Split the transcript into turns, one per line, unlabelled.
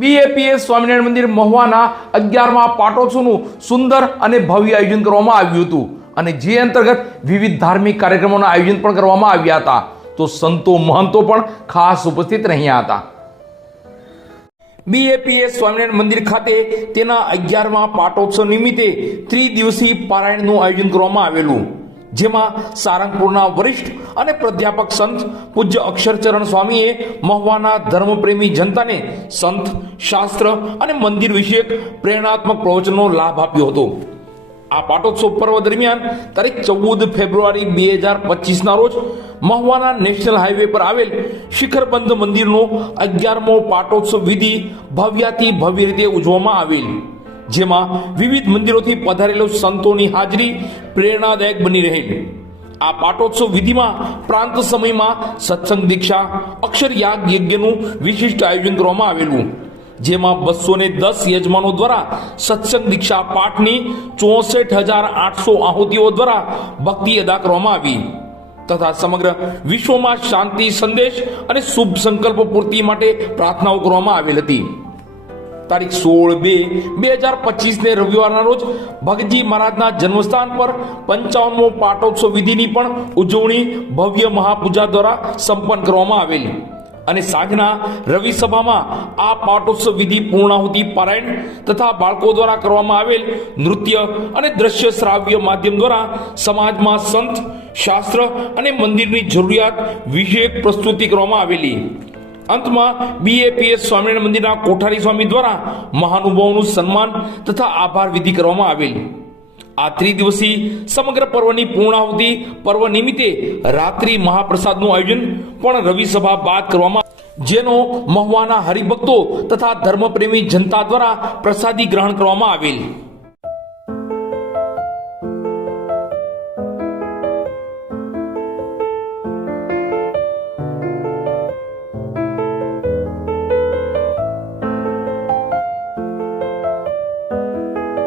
BAPS Swaminarayan મંદિર મહુવાના અગિયારમાં પાટોત્સવનું સુંદર અને ભવ્ય આયોજન કરવામાં આવ્યું હતું. અને જે અંતર્ગત વિવિધ ધાર્મિક કાર્યક્રમોના આયોજન પણ કરવામાં આવ્યા હતા. તો સંતો મહંતો પણ ખાસ ઉપસ્થિત રહ્યા હતા. બીએપીએસ સ્વામિનારાયણ મંદિર ખાતે તેના અગિયારમાં પાટોત્સવ નિમિત્તે ત્રિદિવસીય પારાયણનું આયોજન કરવામાં આવેલું. જેમાં સારંગપુરના વરિષ્ઠ અને પ્રાધ્યાપક સંત પૂજ્ય અક્ષરચરણ સ્વામીએ મહુવાના ધર્મપ્રેમી જનતાને સંત, શાસ્ત્ર અને મંદિર વિષયક પ્રેરણાત્મક પ્રવચનનો લાભ આપ્યો હતો. આ પાટોત્સવ પર્વ દરમિયાન તારીખ ચૌદ ફેબ્રુઆરી બે હજાર પચીસના રોજ મહુવાના નેશનલ હાઈવે પર આવેલ શિખરબંધ મંદિરનો અગિયારમો પાટોત્સવ વિધિ ભવ્યાથી ભવ્ય રીતે ઉજવવામાં આવેલ. જેમાં વિવિધ મંદિરોથી પધારેલો સંતોની હાજરી પ્રેરણાદાયક બની રહેલી આ પાટોત્સવ વિધિમાં પ્રાંત સમયમાં સત્સંગ દીક્ષા, અક્ષર યાગ યજ્ઞનું વિશિષ્ટ આયોજન કરવામાં આવેલું. જેમાં બસો ને દસ યજમાનો દ્વારા સત્સંગ દીક્ષા પાઠની ચોસઠ હજાર આઠસો આહુતિઓ દ્વારા ભક્તિ અદા કરવામાં આવી. તથા સમગ્ર વિશ્વમાં શાંતિ સંદેશ અને શુભ સંકલ્પ પૂર્તિ માટે પ્રાર્થનાઓ કરવામાં આવેલ હતી. તારીખ સોળ બે બે હજાર પચીસને રવિવારના રોજ ભગતજી મહારાજના જન્મસ્થાન પર પંચાવનમો પાટોત્સવ વિધિની પણ ઉજવણી ભવ્ય મહાપૂજા દ્વારા સંપન્ન કરવામાં આવેલી. અને સાંજના રવિ સભામાં આ પાટોત્સવ વિધિ પૂર્ણાહુતિ પારાયણ તથા બાળકો દ્વારા કરવામાં આવેલ નૃત્ય અને દ્રશ્ય શ્રાવ્ય માધ્યમ દ્વારા સમાજમાં સંત, શાસ્ત્ર અને મંદિરની જરૂરિયાત વિષયક પ્રસ્તુતિ કરવામાં આવેલી. અંતમાં બીએપીએસ સ્વામિનારાયણ મંદિરના કોઠારી સ્વામી દ્વારા મહાનુભાવોનું સન્માન તથા આભાર વિધિ કરવામાં આવેલ. આ ત્રિદિવસીય સમગ્ર પર્વની પૂર્ણાહુતિ પર્વ નિમિત્તે રાત્રિ મહાપ્રસાદનું આયોજન પણ રવિ સભા બાદ કરવામાં જેનો મહુવાના હરિભક્તો તથા ધર્મપ્રેમી જનતા દ્વારા પ્રસાદી ગ્રહણ કરવામાં આવેલ.